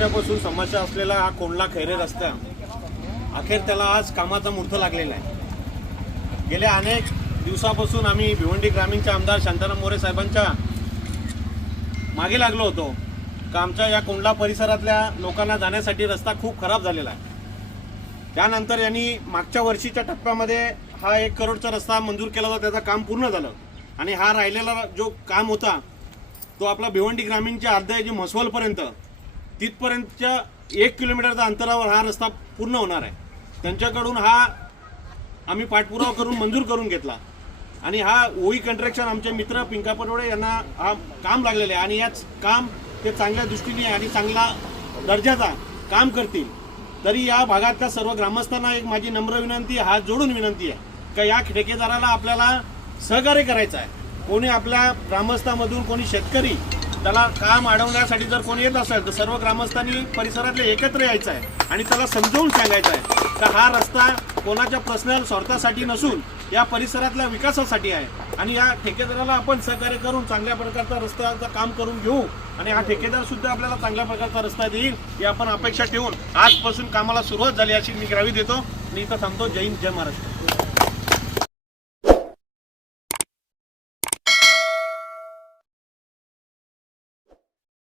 वर्षापासून समस्या असलेला हा कोंडला खैरे रस्ता अखेर त्याला आज कामाचा मुहूर्त लागलेला आहे। गेल्या अनेक दिवसापासून आम्ही भिवंडी ग्रामीणचे आमदार शांताराम मोरे साहेबांच्या मागे लागलो होतो का आमच्या या कोंडला परिसरातल्या लोकांना जाण्यासाठी रस्ता खूप खराब झालेला आहे। त्यानंतर यांनी मागच्या वर्षीच्या टप्प्यामध्ये हा 1 करोडचा रस्ता मंजूर केला होता, त्याचं काम पूर्ण झालं आणि हा राहिलेला जो काम होता तो आपला भिवंडी ग्रामीणच्या अर्ध्या म्हसवलपर्यंत तिथपर्यंतच्या 1 किलोमीटरच्या अंतरावर हा रस्ता पूर्ण होणार आहे। त्यांच्याकडून हा आम्ही पाठपुरावा करून मंजूर करून घेतला आणि हा ओई कंस्ट्रक्शन आमचे मित्र पिंका पटोळे यांना हा काम लागलेले आहे आणि याच काम ते चांगल्या दृष्टीने आणि चांगला दर्जाचा काम करतील। तरी या भागातल्या सर्व ग्रामस्थांना एक माझी नम्र विनंती, हात जोडून विनंती आहे का या ठेकेदाराला आपल्याला सहकार्य करायचं आहे। कोणी आपल्या ग्रामस्थांमधून कोणी शेतकरी त्याला काम अडवण्यासाठी जर कोणी येत असेल तर सर्व ग्रामस्थांनी परिसरातले एकत्र यायचं आहे आणि त्याला समजावून सांगायचं आहे का हा रस्ता कोणाच्या पर्सनल स्वार्थासाठी नसून या परिसरातल्या विकासासाठी आहे आणि या ठेकेदाराला आपण सहकार्य करून चांगल्या प्रकारचा रस्त्याचं काम करून घेऊ आणि हा ठेकेदार सुद्धा आपल्याला चांगल्या प्रकारचा रस्ता देईल ही आपण अपेक्षा ठेवून आजपासून कामाला सुरुवात झाली अशी मी ग्राही देतो आणि इथं थांबतो। जय हिंद, जय महाराष्ट्र।